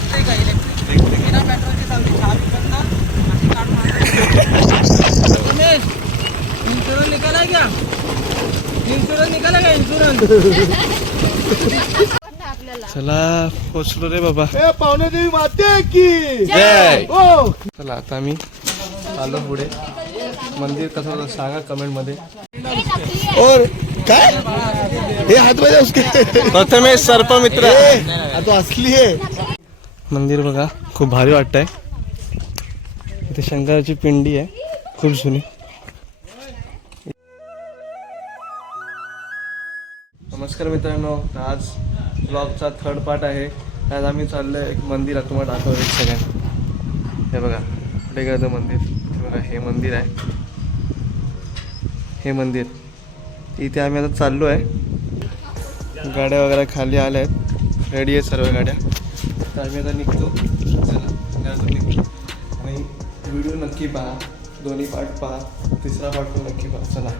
Electric आहे electric बिना पेट्रोलची चालते चावी बंद अशी काढून रमेश इन्शुरन्स निकाला क्या इन्शुरन्स निकाला का इन्शुरन्स चला पोचलो रे बाबा. ए पाहुणे देवी माते की! जय! चला आता आम्ही आलो पुढे. मंदिर कसं होतं सांगा कमेंटमध्ये और काय? हे हात बजा उसके. प्रथमेश हा तो असली आहे. मंदिर बघा खूप भारी वाटतंय. इथे शंकराची पिंडी आहे खूप जुनी. नमस्कार मित्रांनो आज ब्लॉगचा थर्ड पार्ट आहे. आज आम्ही चाललोय एक मंदिर आहे तुम्हाला दाखवलं एक सेकंड हे बघा कुठे गेलं मंदिर? हे बघा हे मंदिर आहे. हे मंदिर. इथे आम्ही आता चाललो आहे गाड्या वगैरे खाली आल्या आहेत रेडी आहे सर्व गाड्या. तर आम्ही आता निघतो. चला घरातून निघतो आणि व्हिडिओ नक्की पहा. दोन्ही पार्ट पहा. तिसरा पार्ट पण नक्की पहा. चला.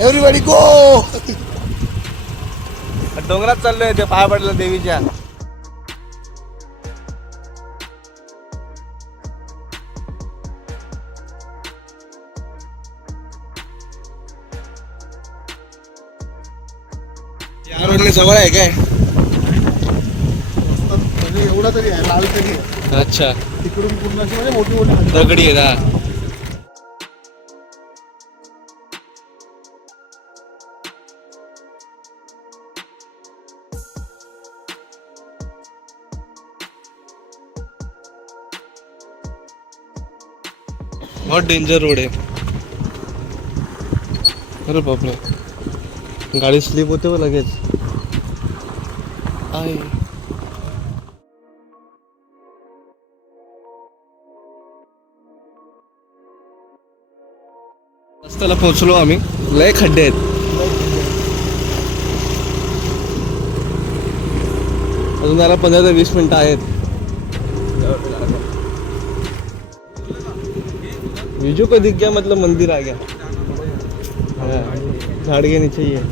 एव्हरीबडी गो डोंगरात चाललोय ते पाया पडलं देवीच्या. या रोडने जवळ आहे काय? तरी आहे लाल तरी आहे. अच्छा. तिकडून पूर्ण अशी म्हणजे मोठी मोठी दगडी आहे हा. बहुत डेंजर रोड आहे? अरे बापरे. गाडी स्लिप होते व लगेच. आहे रस्त्याला पोहोचलो आम्ही. लय खड्डे आहेत. अजून त्याला पंधरा ते वीस मिनिटं आहेत. विजू को दिख गया मतलब मंदिर आ गया झाड़ के नीचे ही है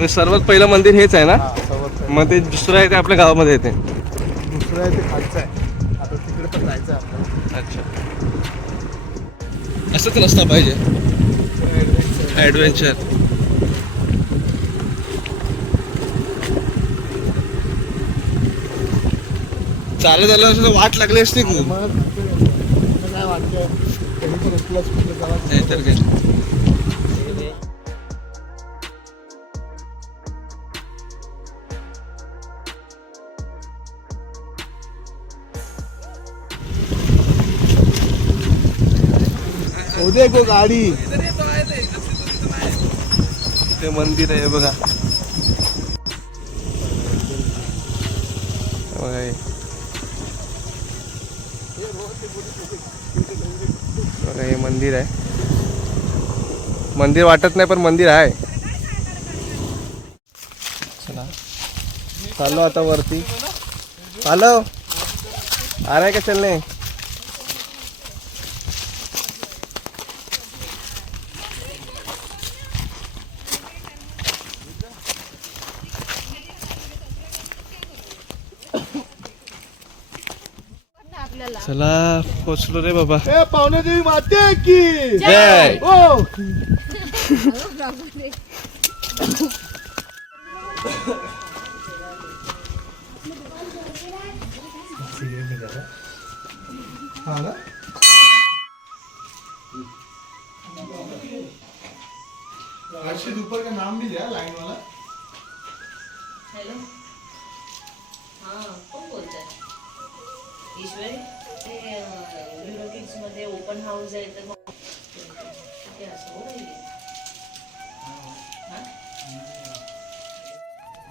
हे सर्वात पहिलं मंदिर हेच आहे ना? मग ते दुसरं आहे ते आपल्या गावामध्ये येते. दुसरं आहे ते खालचं आहे आता तिकडे पण जायचं अच्छा. असंच रस्ता पाहिजे. ॲडव्हेंचर चालत आलं असं वाट लागली असते खूप. नाही तर काय? जाऊ दे गो गाडी। ते मंदिर आहे बघा. बघा हे. हे मंदिर आहे. मंदिर वाटत नाही पण मंदिर आहे. चला. चाललो आता वरती. चालो आ का चल नाही? चला पोचलो रे बाबा. ए पाहुणे देवी माते की? जय! हो. का नाम भी दिया लाइन वाला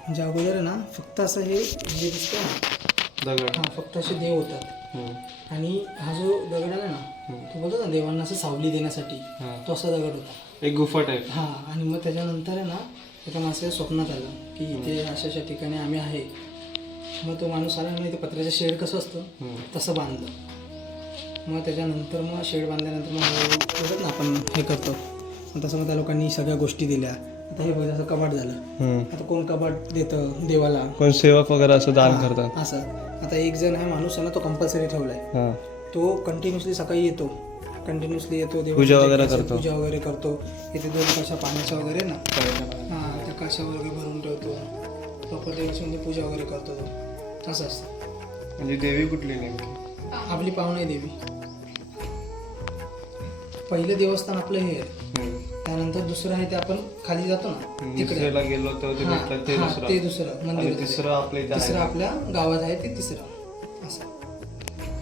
म्हणजे अगोदर ना फक्त असं हे जे दिसतं ना दगड. हा फक्त असे देव होतात. आणि हा जो दगड आहे ना तो बोलतो ना देवांना असं सावली देण्यासाठी. तो असा दगड होता. एक गुफा टाईप हा आणि मग त्याच्यानंतर ना एका माणसाच्या स्वप्नात आलं की इथे अशा अशा ठिकाणी आम्ही आहे. मग तो माणूस आला आणि ते पत्र्याचं शेड कसं असतं? तसं बांधलं. मग त्याच्यानंतर मग शेड बांधल्यानंतर मग ना आपण हे करतो. मग तसं मग त्या लोकांनी सगळ्या गोष्टी दिल्या. आता हे बघ जसं कपाट झालं. हम्म. आता कोण कपाट देतं देवाला? कोण सेवक वगैरे असं दान करतात? असं. आता एक जण आहे माणूस आहे ना तो कंपल्सरी ठेवलाय. हा. तो कंटिन्युअसली सकाळी येतो. कंटिन्युअसली येतो देवाची पूजा वगैरे करतो. पूजा वगैरे करतो. इथे दोन कशा पाण्याच्या वगैरे ना? हा त्या कशा वगैरे भरून ठेवतो. प्रॉपर देवाची म्हणजे पूजा वगैरे करतो तो. असं असतं. म्हणजे देवी कुठली नेमकी? आपली पाहुणे देवी. पहिलं देवस्थान आपलं हे आहे. त्यानंतर दुसरं आहे ते आपण खाली जातो ना तिकडे. दुसऱ्याला गेलो तेव्हा ते हा, भेटलं ते हा, दुसरं. ते दुसरं आणि मंदिर तिसरं आपल्या इथे तिसरं आहे. आपल्या गावात आहे ते तिसरं. असं.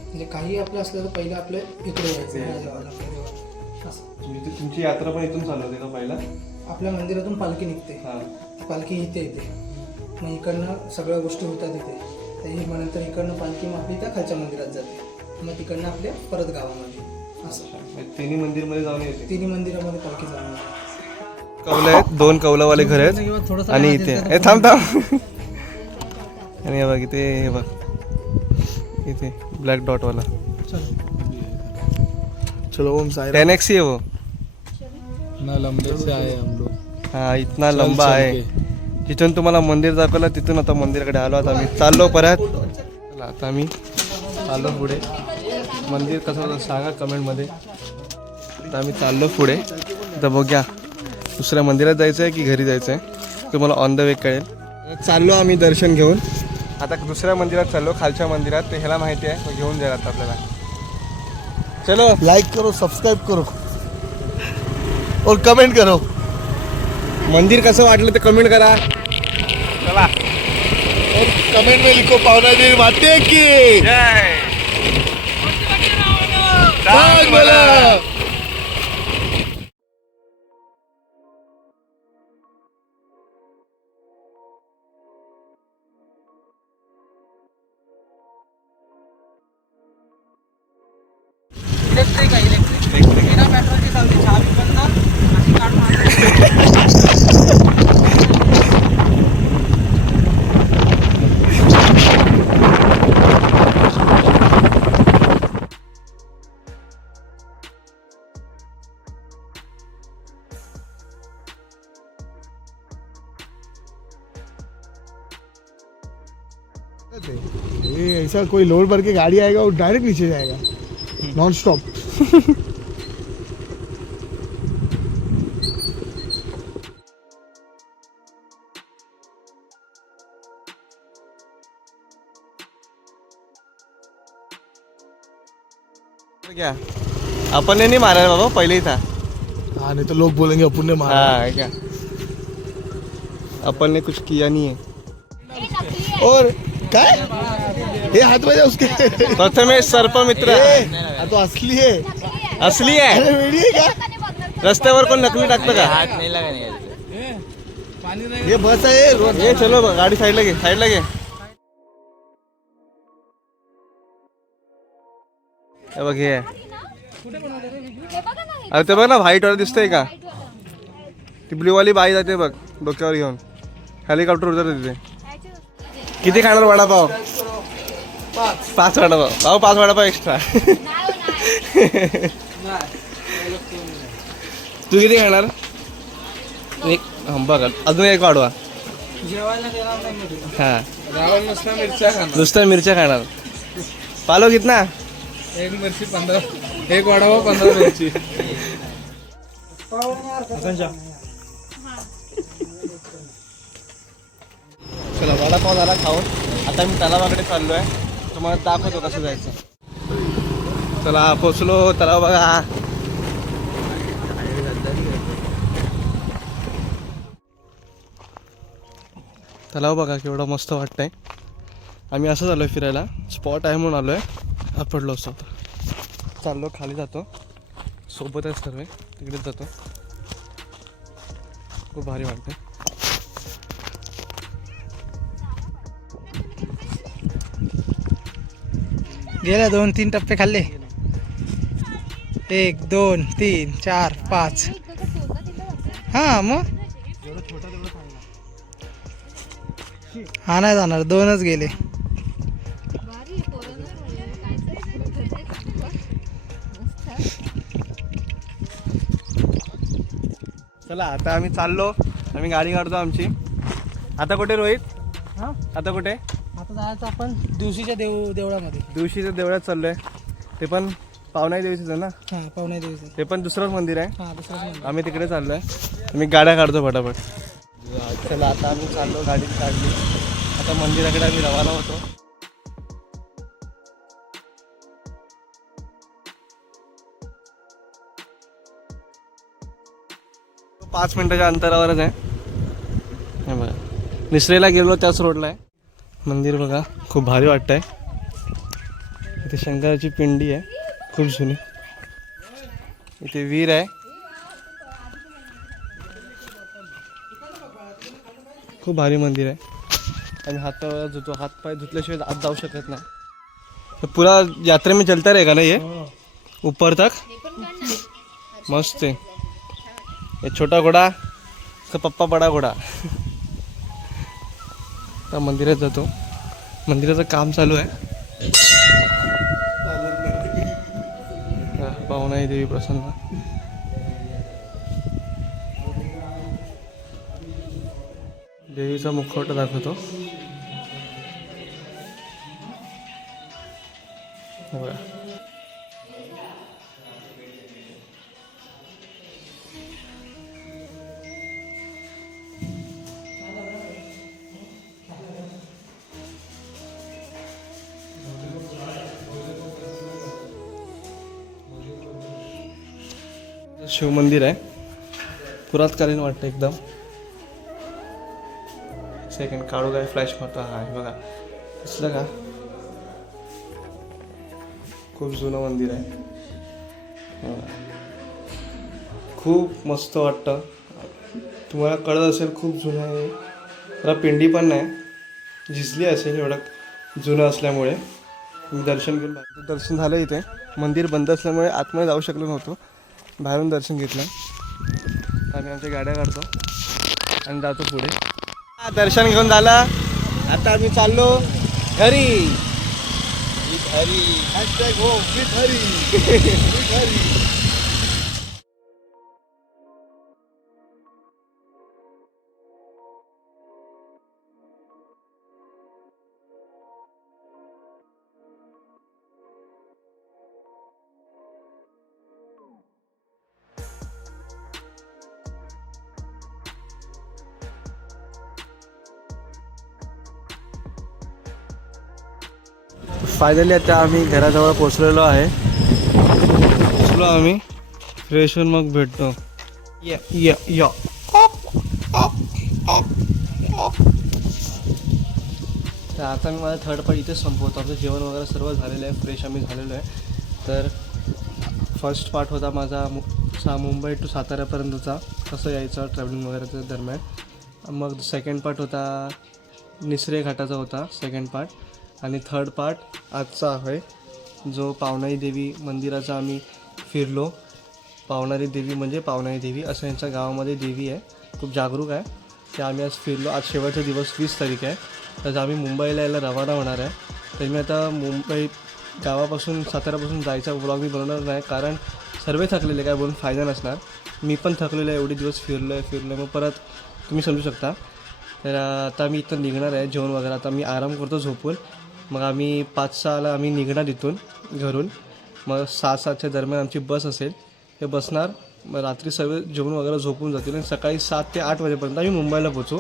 म्हणजे काही आपलं असलं तर पहिलं आपलं इकडे यायचं ह्या देवाला, आपल्या देवाला. असं. म्हणजे ती- तुमची यात्रा पण इथून चालू होते का पहिला? आपल्या मंदिरातून पालखी निघते. हा. पालखी इथे येते. मग इकडनं सगळ्या गोष्टी होतात इथे तर हे मग नंतर इकडनं पालखी मग आपली त्या खालच्या मंदिरात जाते. मग तिकडनं आपल्या परत गावामध्ये. तिन्ही मंदिरमध्ये जाऊन येते. तिन्ही मंदिरामध्ये पालखी जाणार कौल आहेत दोन कौलावाले घर आहेत. आणि इथे. हे थांब थांब. आणि हे बघ इथे हे बघ. इथे ब्लॅक डॉट वाला. चलो ओम टेन एक्स ही है वो. ना लंबे से आए हम लोग. हा इतना लंबा आहे. जिथून तुम्हाला मंदिर दाखवलं तिथून आता मंदिराकडे आलो. आता आम्ही चाललो परत. चला आता आम्ही चाललो पुढे. मंदिर कसं होतं सांगा कमेंटमध्ये. आता आम्ही चाललो पुढे. आता बघूया. दुसऱ्या मंदिरात जायचं आहे की घरी जायचं आहे तुम्हाला ऑन द वे कळेल. चाललो आम्ही दर्शन घेऊन. आता दुसऱ्या मंदिरात चाललो खालच्या मंदिरात. ते ह्याला माहिती आहे घेऊन जाईल आता आपल्याला. चलो. लाइक करो सब्सक्राइब करो. और कमेंट करो. मंदिर कसं वाटलं ते कमेंट करा. चला. और कमेंट में लिखो पावना जी वाटे की. सांग मला ये कोई लोड भर के गाड़ी आएगा वो डायरेक्ट नीचे जाएगा। नॉन स्टॉप क्या? अपन ने नहीं मारा बाबा पहले ही था। हाँ नहीं तो लोग बोलेंगे अपन ने मारा। हाँ है क्या? अपन ने कुछ किया नहीं है। और काय हे हात माझ्या उसके। प्रथमेश सर्प मित्र तो असली आहे असली आहे अरे वेडी आहे का रस्त्यावर कोण नकली टाकतं का हे बस आहे रोड। ये चलो बघ, गाडी साईडला घे साईडला घे हे बघ हे। आहे. अरे ते बघ ना व्हाईट वाला दिसतंय का? ती वाली बाई जाते बघ डोक्यावर घेऊन. हेलिकॉप्टर उतरते तिथे. किती खाणार वडापाव? पाच वडापाव भाऊ पाच वडापाव एक्स्ट्रा तू किती खाणार एक बघ. अजून एक वाढवा. हा. नुसतं मिरच्या खाणार. पालो कितना? एक मिरची पंधरा. एक वाढावा पंधरा मिरची. चला वडापाव झाला खाऊन. आता मी तलावाकडे चाललोय. तुम्हाला दाखवतो कसं जायचं. चला पोचलो तलाव बघा. तलाव हो बघा केवढा मस्त वाटतंय. आम्ही असं झालो आहे फिरायला. स्पॉट आहे म्हणून आलोय. आपडलो असतो आता. चाललो खाली जातो. सोबतच सर्व तिकडेच जातो. खूप भारी वाटतं गेल्या दोन तीन टप्पे खाल्ले. एक दोन तीन चार पाच. हा मग? हा नाही जाणार दोनच गेले. चला आता आम्ही चाललो आम्ही गाडी काढतो आमची. आता कुठे रोहित? हा? आता कुठे? आता जायचं आपण दिवशीच्या देव देवळामध्ये. दिवशीच्या देवळात चाललोय. ते पण पावणाई देवीचं ना? हा पाहुणे दिवशी ते पण दुसरंच मंदिर आहे. हा दुसरं. आम्ही तिकडे चाललोय. मी गाड्या काढतो फटाफट. चला आता आम्ही चाललो गाडी काढली. आता मंदिराकडे आम्ही रवाना होतो. पाच मिनिटाच्या अंतरावरच आहे. हे बघा. निसरेला गेलो त्याच रोडला आहे. मंदिर बघा खूप भारी वाटतंय. इथे शंकराची पिंडी आहे खूप जुनी. इथे वीर आहे. खूप भारी मंदिर आहे. आणि हात धुतो हातपाय धुतल्याशिवाय आत जाऊ शकत नाही. तर पुरा यात्रे में चलता रहेगा ना ये ऊपर तक? मस्त आहे. ये छोटा घोडा तर पप्पा बडा घोडा? आता मंदिरात जातो. मंदिराचं काम चालू आहे. पाहुणाई देवी प्रसन्न. देवीचा मुखवटा दाखवतो. बघा. शिवमंदिर आहे. पुरातकालीन वाटतं एकदम. सेकंड काढू काय फ्लॅश मारतो. हा आहे बघा. दिसलं का? खूप जुनं मंदिर आहे. खूप मस्त वाटतं. तुम्हाला कळत असेल खूप जुनं आहे. त्याला पिंडी पण नाही. झिजली असेल एवढं जुनं असल्यामुळे. दर्शन घेऊन दर्शन झालं इथे. मंदिर बंद असल्यामुळे आतमध्ये जाऊ शकलो नव्हतो. बाहेरून दर्शन घेतलं. आम्ही आमच्या गाड्या काढतो आणि जातो पुढे. दर्शन घेऊन झालं. आता आम्ही चाललो घरी. घरी फायनली आता आम्ही घराजवळ पोचलेलो आहे. पोचलो आम्ही. फ्रेश होऊन मग भेटतो. या या या तर आता मी माझा थर्ड पार्ट इथेच संपवतो. आमचं जेवण वगैरे सर्व झालेलं आहे. फ्रेश आम्ही झालेलो आहे. तर फर्स्ट पार्ट होता माझा मु सा मुंबई टू साताऱ्यापर्यंतचा कसं यायचं ट्रॅव्हलिंग वगैरेच्या दरम्यान. मग सेकंड पार्ट होता निसरे घाटाचा होता सेकंड पार्ट आणि थर्ड पार्ट आजचा आहे जो पावनाई देवी मंदिराचा आम्ही फिरलो. पावणारी देवी म्हणजे पावनाई देवी असं यांच्या गावामध्ये देवी आहे. खूप जागरूक आहे. ते आम्ही आज फिरलो. आज शेवटचा दिवस वीस तारीख आहे. तर आम्ही मुंबईला यायला रवाना होणार आहे. तर मी आता मुंबई गावापासून साताऱ्यापासून जायचा ब्लॉग मी बनवणार नाही कारण सर्व थकलेले काय बोलून फायदा नसणार. मी पण थकलेलो आहे एवढे दिवस फिरलो आहे फिरलो आहे मग परत तुम्ही समजू शकता. तर आता मी इथं निघणार आहे जेवण वगैरे. आता मी आराम करतो झोपून. मग आम्ही पाच सहाला आम्ही निघणार इथून घरून. मग सहा सातच्या दरम्यान आमची बस असेल. ते बसणार मग रात्री सर्व जेवण वगैरे झोपून जातील आणि सकाळी सात ते आठ वाजेपर्यंत आम्ही मुंबईला पोचू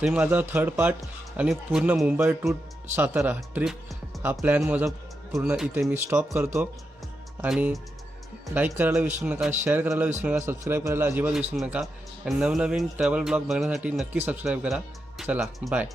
तरी माझा थर्ड पार्ट आणि पूर्ण मुंबई टू सातारा ट्रिप हा प्लॅन माझा पूर्ण इथे मी स्टॉप करतो. आणि लाईक करायला विसरू नका शेअर करायला विसरू नका सबस्क्राईब करायला अजिबात विसरू नका. आणि नवनवीन ट्रॅव्हल ब्लॉग बघण्यासाठी नक्की सबस्क्राईब करा. चला बाय